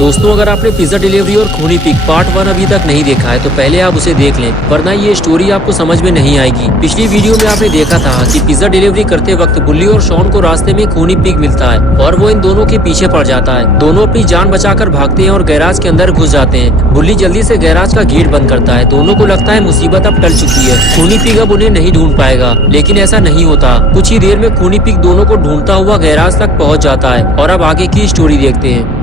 दोस्तों, अगर आपने पिज्जा डिलीवरी और खूनी पिग पार्ट 1 अभी तक नहीं देखा है तो पहले आप उसे देख लें, वरना ये स्टोरी आपको समझ में नहीं आएगी। पिछली वीडियो में आपने देखा था कि पिज्जा डिलीवरी करते वक्त बुल्ली और शॉन को रास्ते में खूनी पिग मिलता है और वो इन दोनों के पीछे पड़ जाता है। दोनों अपनी जान बचाकर भागते हैं और गैराज के अंदर घुस जाते हैं। बुल्ली जल्दी से गैराज का गेट बंद करता है। दोनों को लगता है मुसीबत अब टल चुकी है, खूनी पिग अब उन्हें नहीं ढूंढ पाएगा, लेकिन ऐसा नहीं होता। कुछ ही देर में खूनी पिग दोनों को ढूंढता हुआ गैराज तक पहुंच जाता है और अब आगे की स्टोरी देखते हैं।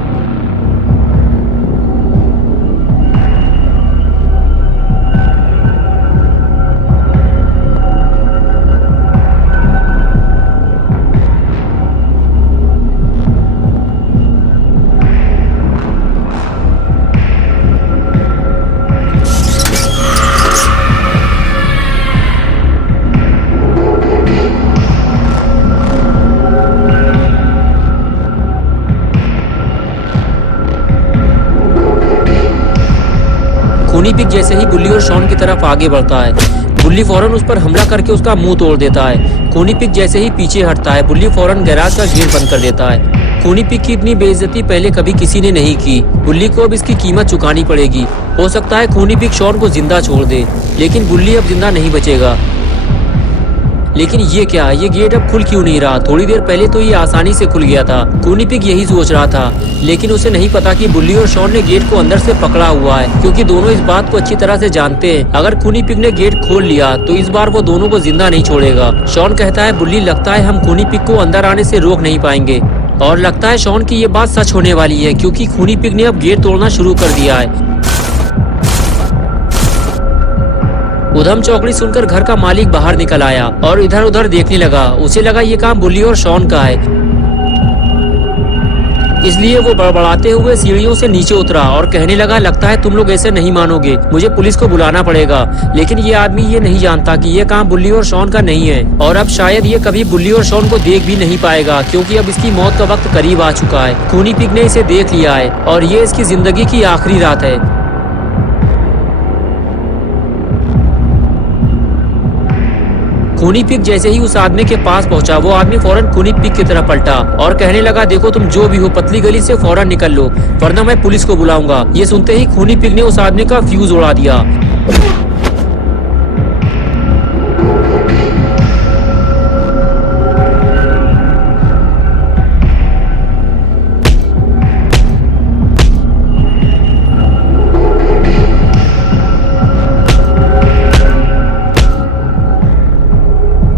खूनी पिग जैसे ही बुल्ली और शॉन की तरफ आगे बढ़ता है, बुल्ली फौरन उस पर हमला करके उसका मुंह तोड़ देता है। खूनी पिग जैसे ही पीछे हटता है, बुल्ली फौरन गैराज का गेट बंद कर देता है। खूनी पिग की इतनी बेइज्जती पहले कभी किसी ने नहीं की। बुल्ली को अब इसकी कीमत चुकानी पड़ेगी। हो सकता है खूनी पिग शॉन को जिंदा छोड़ दे, लेकिन बुल्ली अब जिंदा नहीं बचेगा। लेकिन ये क्या, ये गेट अब खुल क्यों नहीं रहा? थोड़ी देर पहले तो ये आसानी से खुल गया था। खूनी पिग यही सोच रहा था, लेकिन उसे नहीं पता कि बुल्ली और शॉन ने गेट को अंदर से पकड़ा हुआ है, क्योंकि दोनों इस बात को अच्छी तरह से जानते हैं। अगर खूनी पिग ने गेट खोल लिया तो इस बार वो दोनों को जिंदा नहीं छोड़ेगा। शॉन कहता है, बुल्ली लगता है हम खूनी पिग को अंदर आने से रोक नहीं पाएंगे। और लगता है शॉन की ये बात सच होने वाली है, क्योंकि खूनी पिग ने अब गेट तोड़ना शुरू कर दिया है। उधम चौकड़ी सुनकर घर का मालिक बाहर निकल आया और इधर उधर देखने लगा। उसे लगा ये काम बुल्ली और शॉन का है, इसलिए वो बड़बड़ाते हुए सीढ़ियों से नीचे उतरा और कहने लगा, लगता है तुम लोग ऐसे नहीं मानोगे, मुझे पुलिस को बुलाना पड़ेगा। लेकिन ये आदमी ये नहीं जानता कि ये काम बुल्ली और शॉन का नहीं है, और अब शायद ये कभी बुल्ली और शॉन को देख भी नहीं पाएगा, क्योंकि अब इसकी मौत का वक्त करीब आ चुका है। खूनी पिग ने इसे देख लिया है और ये इसकी जिंदगी की आखिरी रात है। खूनी पिग जैसे ही उस आदमी के पास पहुंचा, वो आदमी फौरन खूनी पिग की तरफ पलटा और कहने लगा, देखो तुम जो भी हो, पतली गली से फौरन निकल लो, वरना मैं पुलिस को बुलाऊंगा। ये सुनते ही खूनी पिग ने उस आदमी का फ्यूज उड़ा दिया।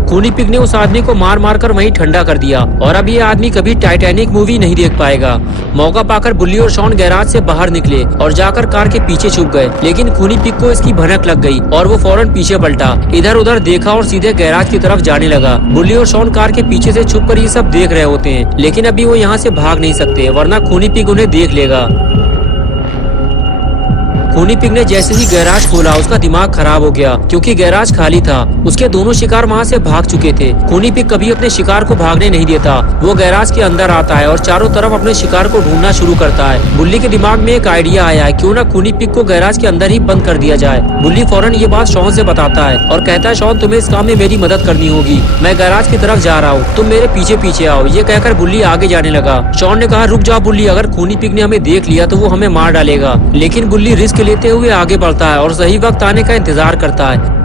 खूनी पिग ने उस आदमी को मार मार कर वहीं ठंडा कर दिया और अब ये आदमी कभी टाइटैनिक मूवी नहीं देख पाएगा। मौका पाकर बुल्ली और शॉन गैराज से बाहर निकले और जाकर कार के पीछे छुप गए, लेकिन खूनी पिग को इसकी भनक लग गई और वो फौरन पीछे पलटा, इधर उधर देखा और सीधे गैराज की तरफ जाने लगा। बुल्ली और शॉन कार के पीछे से छुपकर ये सब देख रहे होते हैं, लेकिन अभी वो यहाँ से भाग नहीं सकते, वरना खूनी पिग उन्हें देख लेगा। खूनी पिग ने जैसे ही गैराज खोला, उसका दिमाग खराब हो गया, क्योंकि गैराज खाली था। उसके दोनों शिकार वहाँ से भाग चुके थे। खूनी पिग कभी अपने शिकार को भागने नहीं देता। वो गैराज के अंदर आता है और चारों तरफ अपने शिकार को ढूंढना शुरू करता है। बुल्ली के दिमाग में एक आइडिया आया है, क्यों ना खूनी पिग को गैराज के अंदर ही बंद कर दिया जाए। बुल्ली फौरन ये बात शॉन से बताता है और कहता है, शॉन तुम्हें इस काम में मेरी मदद करनी होगी, मैं गैराज की तरफ जा रहा हूँ, तुम मेरे पीछे पीछे आओ। ये कहकर बुल्ली आगे जाने लगा। शॉन ने कहा, रुक जाओ बुल्ली, अगर खूनी पिग ने हमें देख लिया तो वो हमें मार डालेगा। लेकिन बुल्ली रिस्क लेते हुए आगे बढ़ता है और सही वक्त आने का इंतजार करता है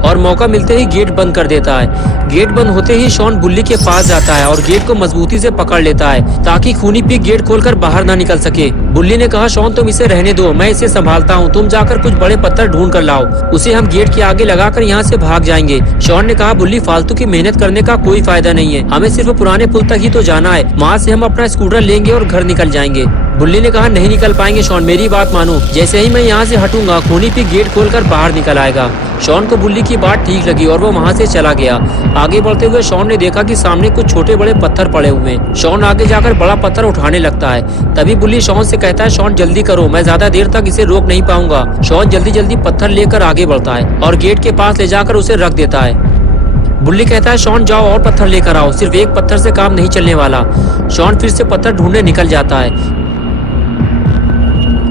और मौका मिलते ही गेट बंद कर देता है। गेट बंद होते ही शॉन बुल्ली के पास जाता है और गेट को मजबूती से पकड़ लेता है, ताकि खूनी पिग गेट खोलकर बाहर ना निकल सके। बुल्ली ने कहा, शॉन तुम इसे रहने दो, मैं इसे संभालता हूँ, तुम जाकर कुछ बड़े पत्थर ढूंढ कर लाओ, उसे हम गेट के आगे लगाकर यहाँ से भाग जाएंगे। शॉन ने कहा, बुल्ली फालतू की मेहनत करने का कोई फायदा नहीं है, हमें सिर्फ पुराने पुल तक ही तो जाना है, वहाँ से हम अपना स्कूटर लेंगे और घर निकल जाएंगे। बुल्ली ने कहा, नहीं निकल पाएंगे शॉन, मेरी बात मानो, जैसे ही मैं यहाँ से हटूंगा खूनी पिग गेट खोलकर बाहर निकल आएगा। शॉन को बुल्ली की बात ठीक लगी और वो वहाँ से चला गया। आगे बढ़ते हुए शॉन ने देखा कि सामने कुछ छोटे बड़े पत्थर पड़े हुए हैं। शॉन आगे जाकर बड़ा पत्थर उठाने लगता है। तभी बुल्ली शॉन से कहता है, शॉन जल्दी करो, मैं ज्यादा देर तक इसे रोक नहीं पाऊंगा। शॉन जल्दी जल्दी पत्थर लेकर आगे बढ़ता है और गेट के पास ले जाकर उसे रख देता है। बुल्ली कहता है, शॉन जाओ और पत्थर लेकर आओ, सिर्फ एक पत्थर से काम नहीं चलने वाला। शॉन फिर से पत्थर ढूंढने निकल जाता है।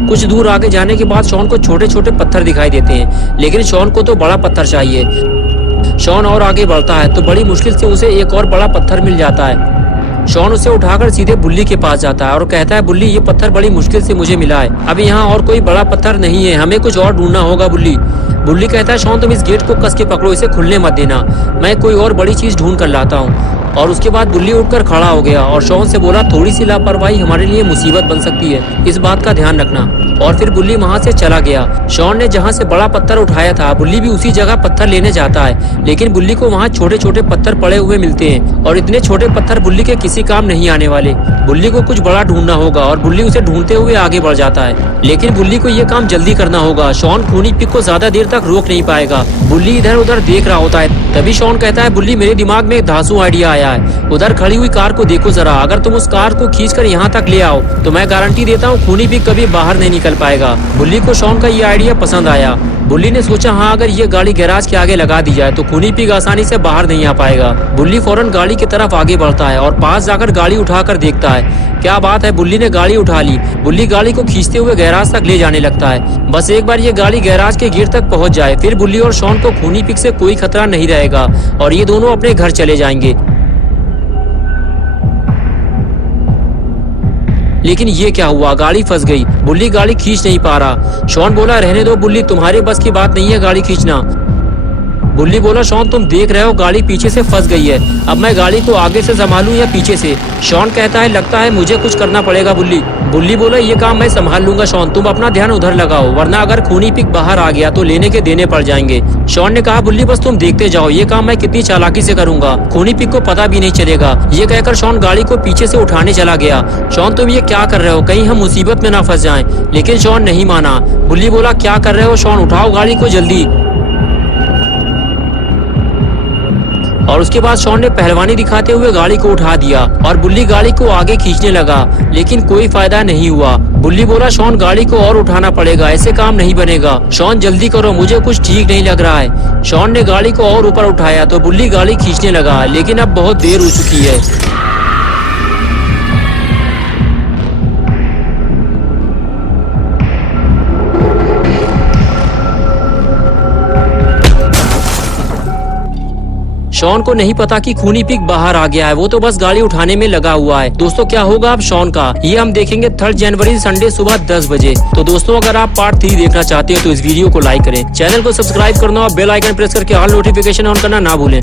कुछ दूर आगे जाने के बाद शॉन को छोटे छोटे पत्थर दिखाई देते हैं, लेकिन शॉन को तो बड़ा पत्थर चाहिए। शॉन और आगे बढ़ता है तो बड़ी मुश्किल से उसे एक और बड़ा पत्थर मिल जाता है। शॉन उसे उठाकर सीधे बुल्ली के पास जाता है और कहता है, बुल्ली ये पत्थर बड़ी मुश्किल से मुझे मिला है, अब यहाँ और कोई बड़ा पत्थर नहीं है, हमें कुछ और ढूंढना होगा बुल्ली। बुल्ली कहता है, शॉन तुम इस गेट को कस के पकड़ो, इसे खुलने मत देना, मैं कोई और बड़ी चीज ढूंढ कर लाता हूँ। और उसके बाद बुल्ली उठकर खड़ा हो गया और शॉन से बोला, थोड़ी सी लापरवाही हमारे लिए मुसीबत बन सकती है, इस बात का ध्यान रखना। और फिर बुल्ली वहाँ से चला गया। शॉन ने जहाँ से बड़ा पत्थर उठाया था, बुल्ली भी उसी जगह पत्थर लेने जाता है, लेकिन बुल्ली को वहाँ छोटे छोटे पत्थर पड़े हुए मिलते हैं और इतने छोटे पत्थर बुल्ली के किसी काम नहीं आने वाले। बुल्ली को कुछ बड़ा ढूंढना होगा और बुल्ली उसे ढूंढते हुए आगे बढ़ जाता है, लेकिन बुल्ली को ये काम जल्दी करना होगा। शॉन खूनी पिग को ज्यादा देर तक रोक नहीं पाएगा। बुल्ली इधर उधर देख रहा होता है, तभी शॉन कहता है, बुल्ली मेरे दिमाग में एक धांसू आइडिया आया है, उधर खड़ी हुई कार को देखो जरा, अगर तुम उस कार को खींचकर यहाँ तक ले आओ तो मैं गारंटी देता हूँ खूनी पिग कभी बाहर नहीं निकल पाएगा। बुल्ली को शॉन का ये आइडिया पसंद आया। बुल्ली ने सोचा, हाँ अगर ये गाड़ी गैराज के आगे लगा दी जाए तो खूनी पिग आसानी से बाहर नहीं आ पाएगा। बुल्ली फौरन गाड़ी की तरफ आगे बढ़ता है और पास जाकर गाड़ी उठाकर देखता है। क्या बात है, बुल्ली ने गाड़ी उठा ली। बुल्ली गाड़ी को खींचते हुए गैराज तक ले जाने लगता है। बस एक बार ये गाड़ी गैराज के गेट तक पहुंच जाए, फिर बुल्ली और शॉन को खूनी पिग से कोई खतरा नहीं रहेगा और ये दोनों अपने घर चले जाएंगे। लेकिन ये क्या हुआ, गाड़ी फंस गई। बुल्ली गाड़ी खींच नहीं पा रहा। शॉन बोला, रहने दो बुल्ली, तुम्हारे बस की बात नहीं है गाड़ी खींचना। बुल्ली बोला, शॉन तुम देख रहे हो गाड़ी पीछे से फंस गई है, अब मैं गाड़ी को आगे से संभालूं या पीछे से। शॉन कहता है, लगता है मुझे कुछ करना पड़ेगा बुल्ली। बुल्ली बोला, ये काम मैं संभाल लूंगा शॉन, तुम अपना ध्यान उधर लगाओ, वरना अगर खूनी पिग बाहर आ गया तो लेने के देने पड़ जाएंगे। शॉन ने कहा, बुल्ली बस तुम देखते जाओ, ये काम मैं कितनी चालाकी से करूंगा, खूनी पिग को पता भी नहीं चलेगा। ये कहकर शॉन गाड़ी को पीछे से उठाने चला गया। शॉन तुम ये क्या कर रहे हो, कहीं हम मुसीबत में ना फंस जाएं। लेकिन शॉन नहीं माना। बुल्ली बोला, क्या कर रहे हो शॉन, उठाओ गाड़ी को जल्दी। और उसके बाद शॉन ने पहलवानी दिखाते हुए गाड़ी को उठा दिया और बुल्ली गाड़ी को आगे खींचने लगा, लेकिन कोई फायदा नहीं हुआ। बुल्ली बोला, शॉन गाड़ी को और उठाना पड़ेगा, ऐसे काम नहीं बनेगा। शॉन जल्दी करो, मुझे कुछ ठीक नहीं लग रहा है। शॉन ने गाड़ी को और ऊपर उठाया तो बुल्ली गाड़ी खींचने लगा, लेकिन अब बहुत देर हो चुकी है। शॉन को नहीं पता कि खूनी पिग बाहर आ गया है, वो तो बस गाड़ी उठाने में लगा हुआ है। दोस्तों क्या होगा अब शॉन का, ये हम देखेंगे 3 जनवरी संडे सुबह 10 बजे। तो दोस्तों अगर आप पार्ट 3 देखना चाहते हैं तो इस वीडियो को लाइक करें, चैनल को सब्सक्राइब करना और बेल आइकन प्रेस करके ऑल नोटिफिकेशन ऑन करना ना भूलें।